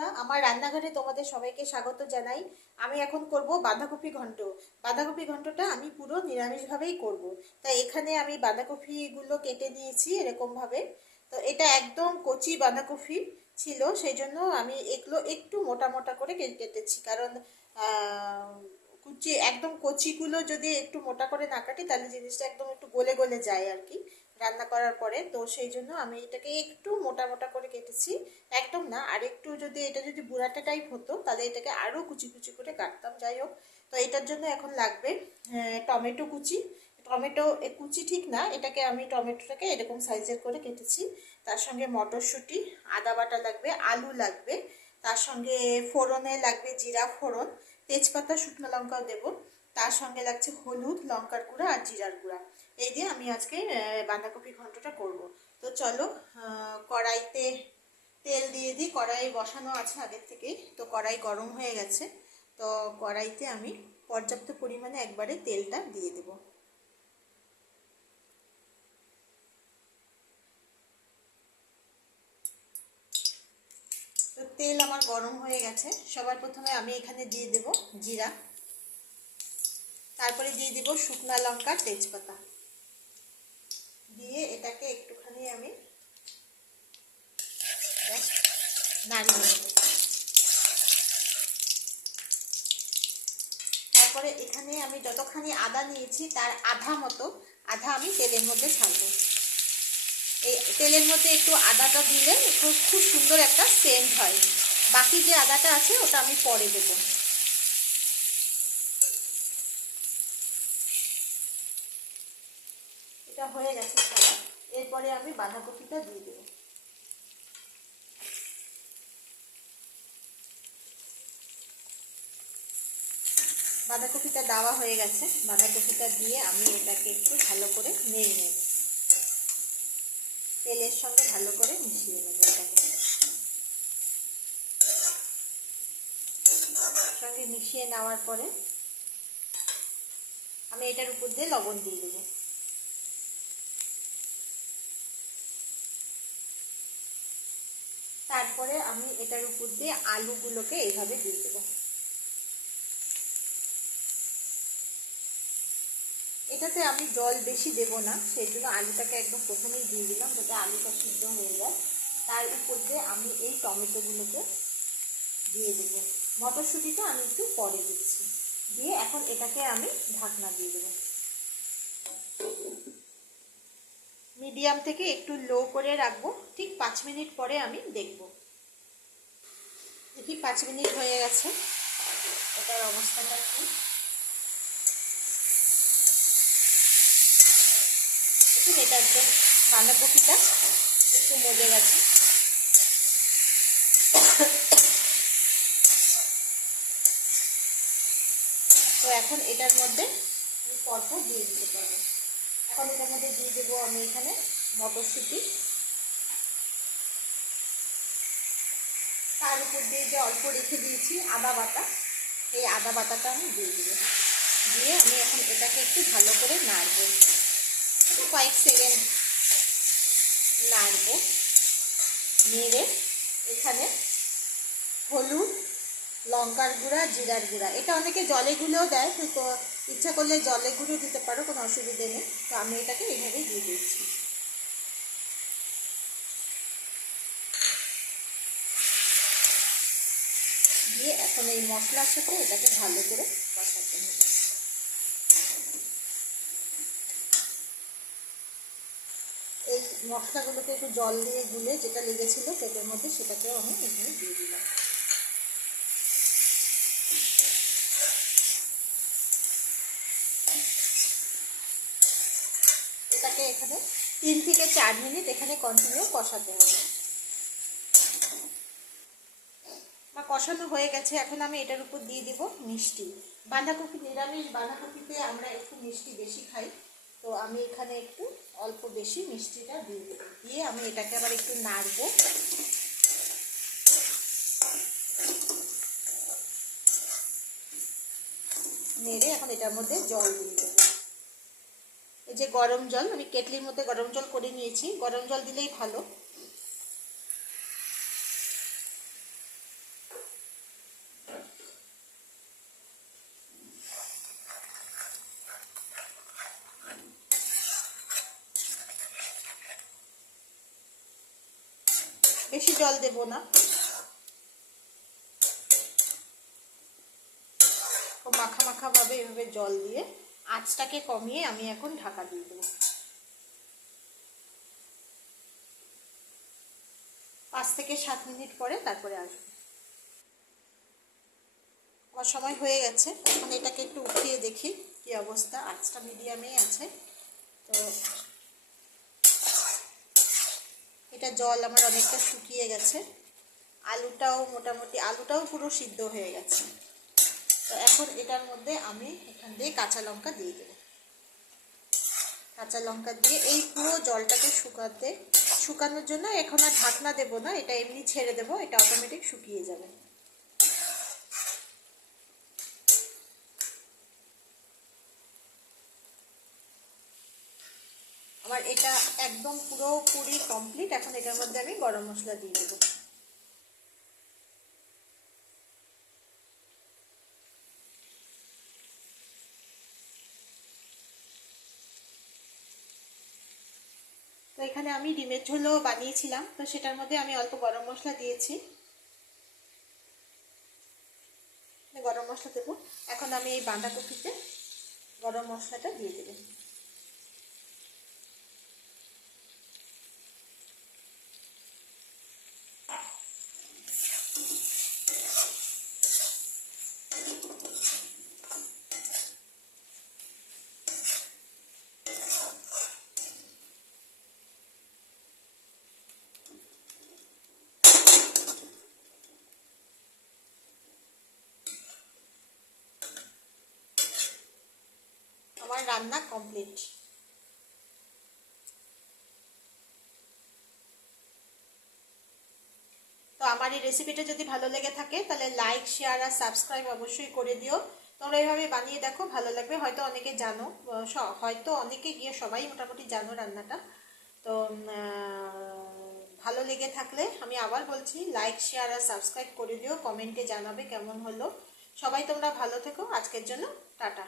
বন্ধুরা, আমার রান্নাঘরে তোমাদের সবাইকে স্বাগত জানাই। আমি এখন করব বাঁধাকপি ঘন্ট। বাঁধাকপি ঘন্টটা আমি পুরো নিরামিষভাবেই করব। তাই এখানে আমি বাঁধাকপিগুলো কেটে নিয়েছি এরকমভাবে। তো এটা একদম কচি বাঁধাকপি ছিল, সেই জন্য আমি এগুলো একটু মোটা মোটা করে কেটেছি। কারণ কুচি একদম কচিগুলো যদি একটু মোটা করে না কাটি তাহলে জিনিসটা একদম একটু গলে গলে যায় আর কি রান্না করার পরে। তো সেই জন্য আমি এটাকে একটু মোটা মোটা করে কেটেছি, একদম না, আর একটু যদি এটা যদি বুড়াটা টাইপ হতো তাহলে এটাকে আরও কুচি কুচি করে কাটতাম। যাই হোক, তো এটার জন্য এখন লাগবে টমেটো কুচি। টমেটো কুচি ঠিক না, এটাকে আমি টমেটোটাকে এরকম সাইজের করে কেটেছি। তার সঙ্গে মটরশুঁটি, আদা বাটা লাগবে, আলু লাগবে, তার সঙ্গে ফোড়নে লাগবে জিরা ফোড়ন, তেজপাতা, শুকনো লঙ্কাও দেবো। তার সঙ্গে লাগছে হলুদ, লঙ্কার গুঁড়া আর জিরার গুঁড়া। এই দিয়ে আমি আজকে বাঁধাকপি ঘন্টটা করব। তো চলো, কড়াইতে তেল দিয়ে দিই। কড়াই বসানো আছে আগের থেকেই, তো কড়াই গরম হয়ে গেছে। তো কড়াইতে আমি পর্যাপ্ত পরিমাণে একবারে তেলটা দিয়ে দেব। তো তেল আমার গরম হয়ে গেছে। সবার প্রথমে আমি এখানে দিয়ে দেব জিরা, তারপরে দিয়ে দেব শুকনো লঙ্কা, তেজপাতা দিয়ে এটাকে একটুখানি আমি নাড়িয়ে নেব। তারপরে এখানে আমি যতখানি আদা নিয়েছি তার আধা আমি তেলের মধ্যে ছাড়বো। এই তেলের মধ্যে একটু আদাটা দিলে খুব সুন্দর একটা সেন্ট হয়। বাকি যে আদাটা আছে ওটা আমি পরে দেবো। এটা হয়ে গেছে ছাড়া। এরপরে আমি বাঁধাকপিটা দিয়ে দেবো। বাঁধাকপিটা দেওয়া হয়ে গেছে। বাঁধাকপিটা দিয়ে আমি এটাকে একটু ভালো করে নেড়ে নেব, তেলের সঙ্গে ভালো করে মিশিয়ে নেব। এটাকে সঙ্গে মিশিয়ে নেওয়ার পরে আমি এটার উপর দিয়ে লবণ দিয়ে দেবো। তারপরে আমি এটার উপর দিয়ে আলুগুলোকে এইভাবে দিয়ে দেবো। এটাতে আমি জল বেশি দেব না, সেই জন্য আলুটাকে একদম প্রথমেই দিয়ে দিলাম যাতে আলুটা সিদ্ধ হয়ে যায়। তার উপর দিয়ে আমি এই টমেটোগুলোকে দিয়ে দেবো। মটরশুঁটিটা আমি একটু পরে দিচ্ছি। দিয়ে এখন এটাকে আমি ঢাকনা দিয়ে দেবো। মিডিয়াম থেকে একটু লো করে রাখবো। ঠিক 5 মিনিট পরে আমি দেখব। দেখি 5 মিনিট হয়ে গেছে, এটার অবস্থাটা কি। দেখুন, এটা একদম বাঁধাকপিটা একটু মজে গেছে। তো এখন এটার মধ্যে আমি পরপর দিয়ে দিতে পারবো। এখন এটার মধ্যে দিয়ে দেবো আমি এখানে মটরশুঁটি, তার উপর দিয়ে যে অল্প রেখে দিয়েছি আদা বাটা, এই আদা বাটাটা আমি দিয়ে দেবো। দিয়ে আমি এখন এটাকে একটু ভালো করে নাড়বো, কয়েক সেকেন্ড নাড়বো। নেড়ে এখানে হলুদ, লঙ্কার গুঁড়া, জিরার গুঁড়া, এটা অনেকে জলে গুঁড়েও দেয়, তো ইচ্ছা করলে জলে গুঁড়ো দিতে পারো, কোনো অসুবিধে নেই। তো আমি এটাকে এইভাবেই দিয়ে দিচ্ছি। দিয়ে এখন এই মশলার সাথে এটাকে ভালো করে কষাতে হবে। এই মশলাগুলোকে একটু জল দিয়ে গুলে যেটা লেগেছিল পেটের মধ্যে সেটাকেও আমি এখানে দিয়ে দিলাম। এটাকে এখানে 3 থেকে 4 মিনিট এখানে কন্টিনিউ কষাতে হবে। বা কষানো হয়ে গেছে, এখন আমি এটার উপর দিয়ে দিব মিষ্টি। বাঁধাকপি নিরামিষ, বাঁধাকপিতে আমরা একটু মিষ্টি বেশি খাই, তো আমি এখানে একটু অল্প বেশি মিষ্টিটা দিয়ে দেবো। দিয়ে আমি এটাকে আবার একটু নাড়বো। নেড়ে এখন এটার মধ্যে জল দিয়ে দেবো। এই যে গরম জল, আমি কেটলির মধ্যে গরম জল করে নিয়েছি, গরম জল দিলেই ভালো। বেশি জল দেব না, মাখা মাখা ভাবে এভাবে জল দিয়ে আঁচটাকে কমিয়ে আমি এখন ঢাকা দিয়ে দেবো। 5 থেকে 7 মিনিট পরে তারপরে আসবে। আমার সময় হয়ে গেছে, এখন এটাকে একটু উঠিয়ে দেখি কি অবস্থা। আঁচটা মিডিয়ামেই আছে। তো এটা জল আমার অনেকটা শুকিয়ে গেছে, আলুটাও পুরো সিদ্ধ হয়ে গেছে। তো এখন এটার মধ্যে আমি এখান দিয়ে কাঁচা লঙ্কা দিয়ে দেবো। কাঁচা লঙ্কা দিয়ে এই পুরো জলটাকে শুকানোর জন্য এখন আর ঢাকনা দেবো না, এটা এমনি ছেড়ে দেবো, এটা অটোমেটিক শুকিয়ে যাবে। আমার এটা একদম পুরোপুরি কমপ্লিট। এখন এটার মধ্যে আমি গরম মশলা দিয়ে দেবো। তো এখানে আমি ডিমের ঝোলও বানিয়েছিলাম, তো সেটার মধ্যে আমি অল্প গরম মশলা দিয়েছি, গরম মশলা দেবো। এখন আমি এই বাঁধাকপিতে গরম মশলাটা দিয়ে দেবো। আমার রান্না কমপ্লিট। তো আমার এই রেসিপিটা যদি ভালো লেগে থাকে তাহলে লাইক, শেয়ার আর সাবস্ক্রাইব অবশ্যই করে দিও। তোমরা এইভাবে বানিয়ে দেখো, ভালো লাগবে। হয়তো অনেকে জানো, হয়তো অনেকে গিয়ে সবাই মোটামুটি জানো রান্নাটা। তো ভালো লেগে থাকলে আমি আবার বলছি, লাইক, শেয়ার আর সাবস্ক্রাইব করে দিও। কমেন্টে জানাবে কেমন হলো। সবাই তোমরা ভালো থেকো। আজকের জন্য টাটা।